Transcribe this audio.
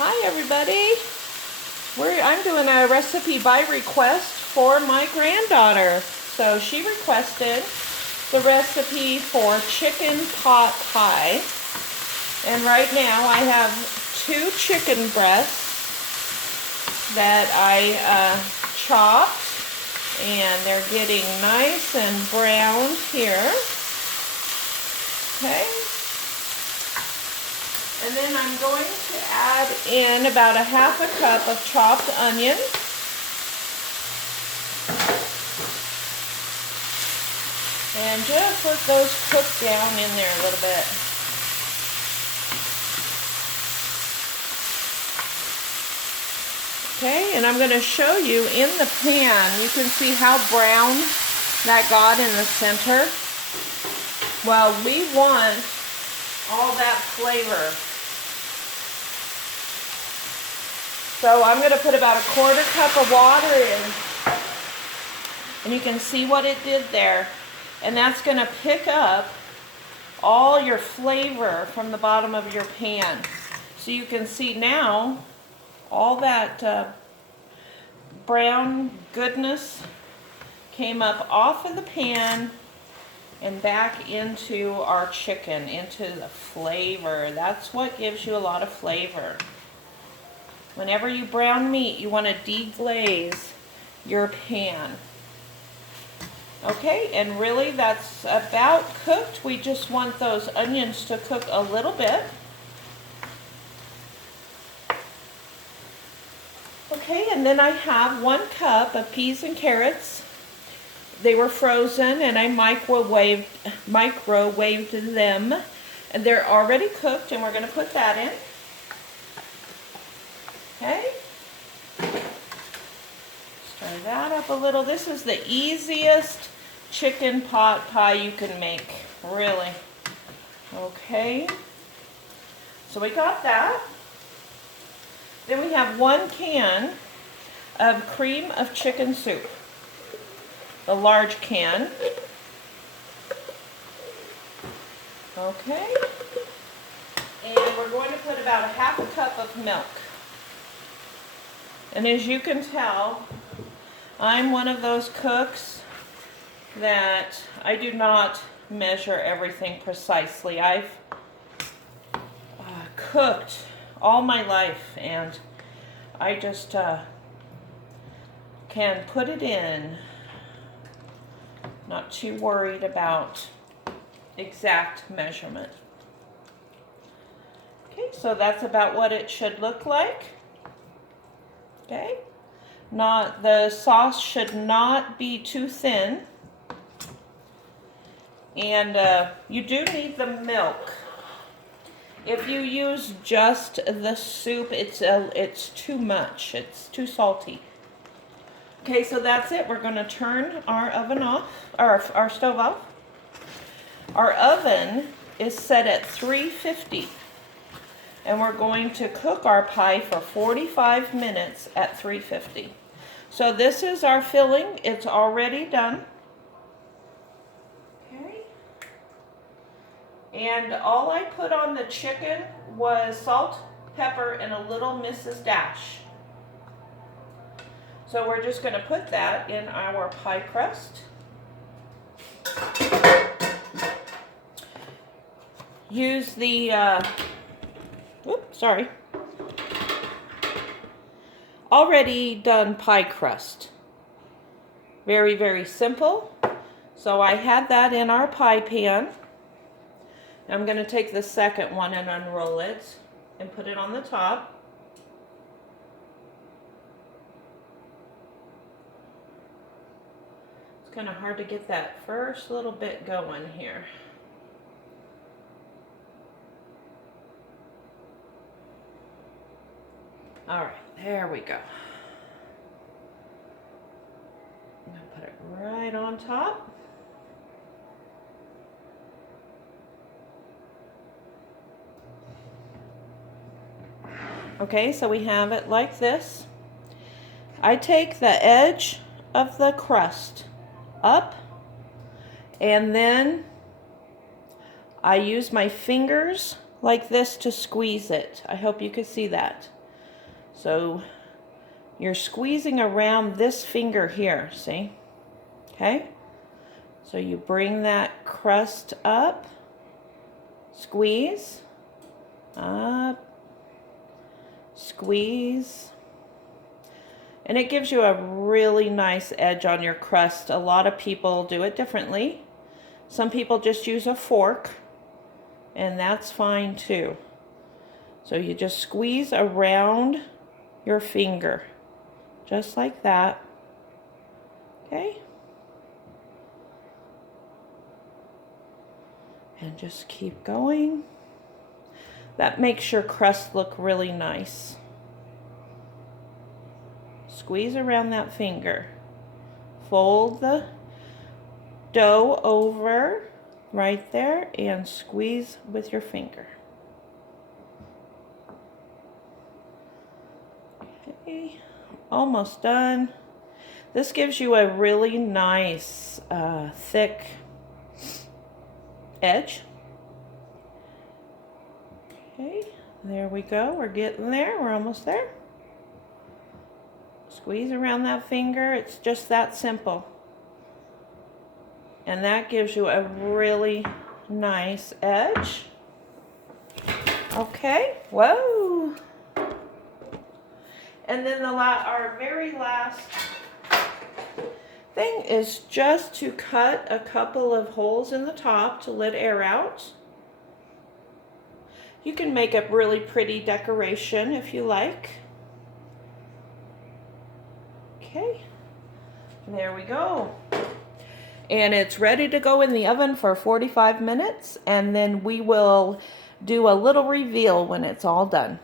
Hi everybody. I'm doing a recipe by request for my granddaughter. So she requested the recipe for chicken pot pie. And right now I have 2 chicken breasts that I chopped, and they're getting nice and browned here. Okay. And then I'm going to add in about a ½ cup of chopped onion. And just let those cook down in there a little bit. Okay, and I'm going to show you in the pan, you can see how brown that got in the center. Well, we want all that flavor. So I'm going to put about a ½ cup of water in, and you can see what it did there. And that's going to pick up all your flavor from the bottom of your pan. So you can see now all that brown goodness came up off of the pan and back into our chicken, into the flavor. That's what gives you a lot of flavor. Whenever you brown meat, you want to deglaze your pan. Okay, and really that's about cooked. We just want those onions to cook a little bit. Okay, and then I have 1 cup of peas and carrots. They were frozen and I microwaved them. And they're already cooked, and we're going to put that in. Okay. Stir that up a little. This is the easiest chicken pot pie you can make, really. Okay. So we got that. Then we have 1 can of cream of chicken soup. The large can. Okay. And we're going to put about a ½ cup of milk. And as you can tell, I'm one of those cooks that I do not measure everything precisely. I've cooked all my life, and I just can put it in. Not too worried about exact measurement. Okay, so that's about what it should look like. Okay, the sauce should not be too thin, and you do need the milk. If you use just the soup, it's too much. It's too salty. Okay, so that's it. We're going to turn our oven off, or our stove off. Our oven is set at 350. And we're going to cook our pie for 45 minutes at 350. So this is our filling. It's already done. Okay. And all I put on the chicken was salt, pepper, and a little Mrs. Dash. So we're just going to put that in our pie crust. Use the already done pie crust. Very, very simple. So I had that in our pie pan. I'm going to take the second one and unroll it and put it on the top. It's kind of hard to get that first little bit going here. All right, there we go. I'm going to put it right on top. Okay, so we have it like this. I take the edge of the crust up, and then I use my fingers like this to squeeze it. I hope you can see that. So you're squeezing around this finger here, see? Okay? So you bring that crust up, squeeze, up, squeeze, and it gives you a really nice edge on your crust. A lot of people do it differently. Some people just use a fork, and that's fine too. So you just squeeze around your finger, just like that, okay? And just keep going. That makes your crust look really nice. Squeeze around that finger. Fold the dough over right there and squeeze with your finger. Okay, almost done. This gives you a really nice thick edge. Okay, there we go. We're getting there. We're almost there. Squeeze around that finger. It's just that simple. And that gives you a really nice edge. Okay, whoa. And then our very last thing is just to cut a couple of holes in the top to let air out. You can make a really pretty decoration if you like. Okay, there we go. And it's ready to go in the oven for 45 minutes, and then we will do a little reveal when it's all done.